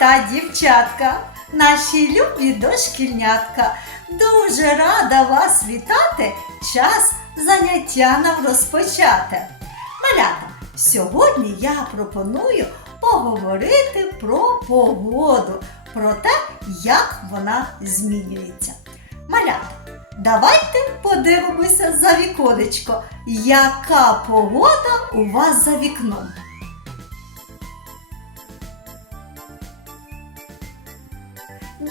та дівчатка, наші любі дошкільнятка. Дуже рада вас вітати. Час заняття нам розпочати. Малята, сьогодні я пропоную поговорити про погоду, про те, як вона змінюється. Малята, давайте подивимося за віконечко, яка погода у вас за вікном.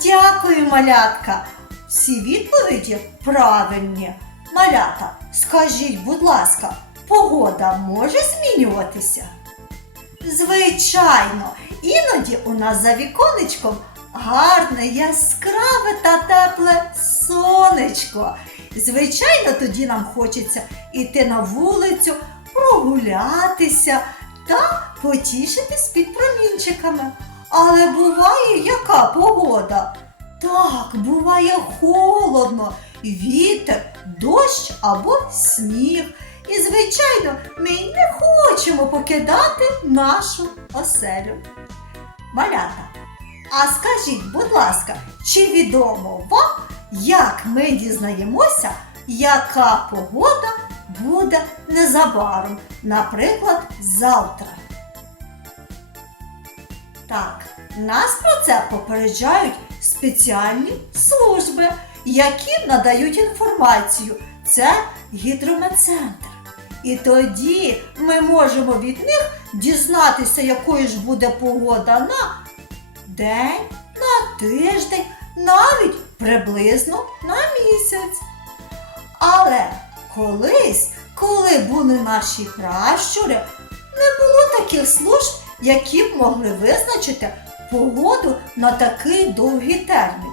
Дякую, малятка. Всі відповіді правильні. Малята, скажіть, будь ласка, погода може змінюватися? Звичайно, іноді у нас за віконечком гарне, яскраве та тепле сонечко. Звичайно, тоді нам хочеться іти на вулицю, прогулятися та потішитись під промінчиками. Але буває яка погода? Так, буває холодно, вітер, дощ або сніг. І, звичайно, ми не хочемо покидати нашу оселю. Малята, а скажіть, будь ласка, чи відомо вам, як ми дізнаємося, яка погода буде незабаром, наприклад, завтра? Так, нас про це попереджають спеціальні служби, які надають інформацію. Це гідрометцентр. І тоді ми можемо від них дізнатися, якою ж буде погода на день, на тиждень, навіть приблизно на місяць. Але колись, коли були наші пращури, не було таких служб, які б могли визначити погоду на такий довгий термін.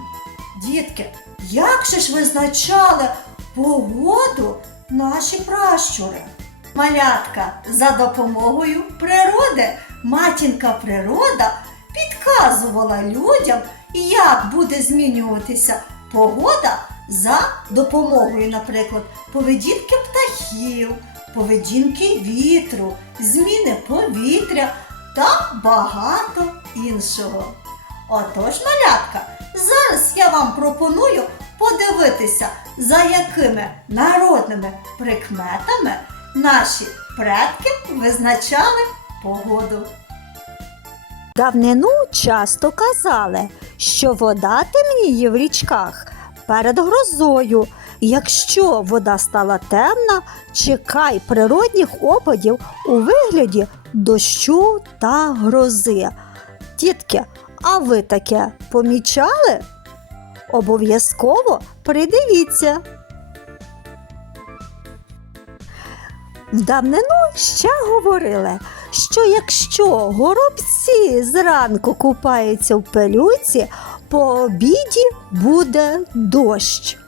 Дітки, як же ж визначали погоду наші пращури? Малятка за допомогою природи, матінка природа підказувала людям, як буде змінюватися погода за допомогою, наприклад, поведінки птахів, поведінки вітру, зміни повітря та багато іншого. Отож, малятка, зараз я вам пропоную подивитися, за якими народними прикметами наші предки визначали погоду. Давнину часто казали, що вода темніє в річках перед грозою. Якщо вода стала темна, чекай природних опадів у вигляді дощу та грози. Тітки, а ви таке помічали? Обов'язково придивіться. В ще говорили, що якщо горобці зранку купаються в пилюці, по обіді буде дощ.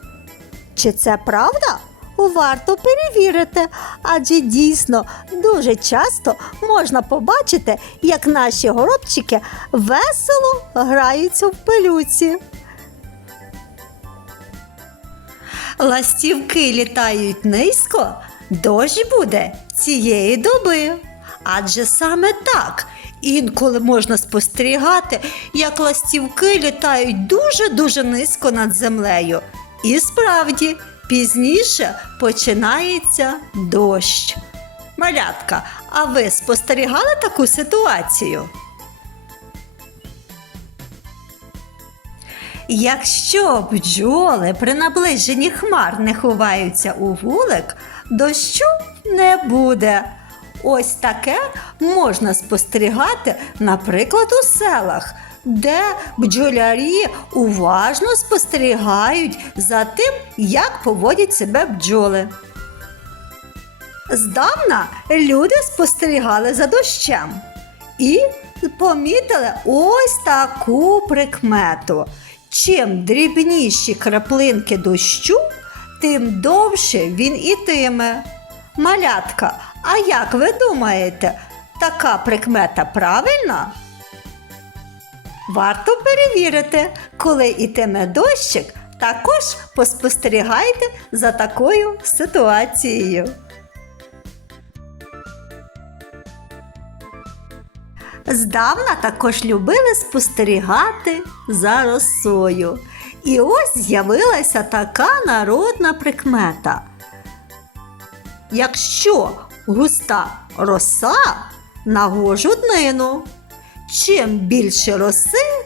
Чи це правда? Варто перевірити, адже дійсно дуже часто можна побачити, як наші горобчики весело граються в пилюці. Ластівки літають низько, дощ буде цієї доби. Адже саме так інколи можна спостерігати, як ластівки літають дуже-дуже низько над землею. І справді пізніше починається дощ. Малятка, а ви спостерігали таку ситуацію? Якщо бджоли при наближенні хмар не ховаються у вулик, дощу не буде. Ось таке можна спостерігати, наприклад, у селах, де бджолярі уважно спостерігають за тим, як поводять себе бджоли. Здавна люди спостерігали за дощем і помітили ось таку прикмету. Чим дрібніші краплинки дощу, тим довше він ітиме. Малятка, а як ви думаєте, така прикмета правильна? Варто перевірити, коли ітиме дощик, також поспостерігайте за такою ситуацією. здавна також любили спостерігати за росою. І ось з'явилася така народна прикмета. Якщо густа роса на гожу днину, чим більше роси,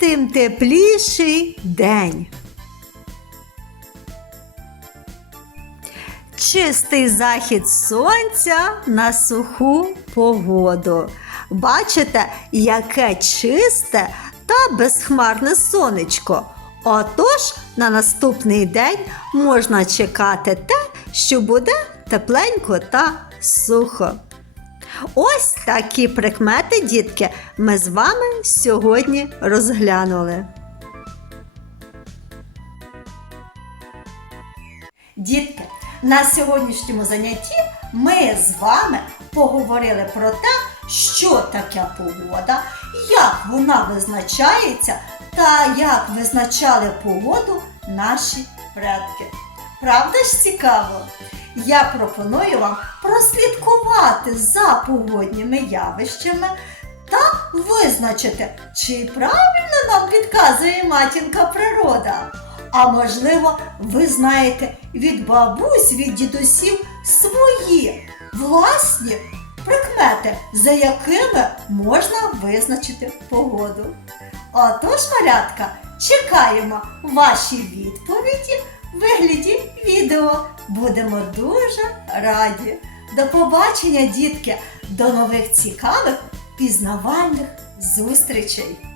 тим тепліший день. Чистий захід сонця на суху погоду. Бачите, яке чисте та безхмарне сонечко. Отож, на наступний день можна чекати те, що буде тепленько та сухо. Ось такі прикмети, дітки, ми з вами сьогодні розглянули. Дітки, на сьогоднішньому занятті ми з вами поговорили про те, що таке погода, як вона визначається та як визначали погоду наші предки. Правда ж цікаво? Я пропоную вам прослідкувати за погодніми явищами та визначити, чи правильно нам підказує матінка природа. А можливо, ви знаєте від бабусь, від дідусів свої власні прикмети, за якими можна визначити погоду. Отож, малятка, чекаємо ваші відповіді вигляді відео. Будемо дуже раді. До побачення, дітки, до нових цікавих пізнавальних зустрічей!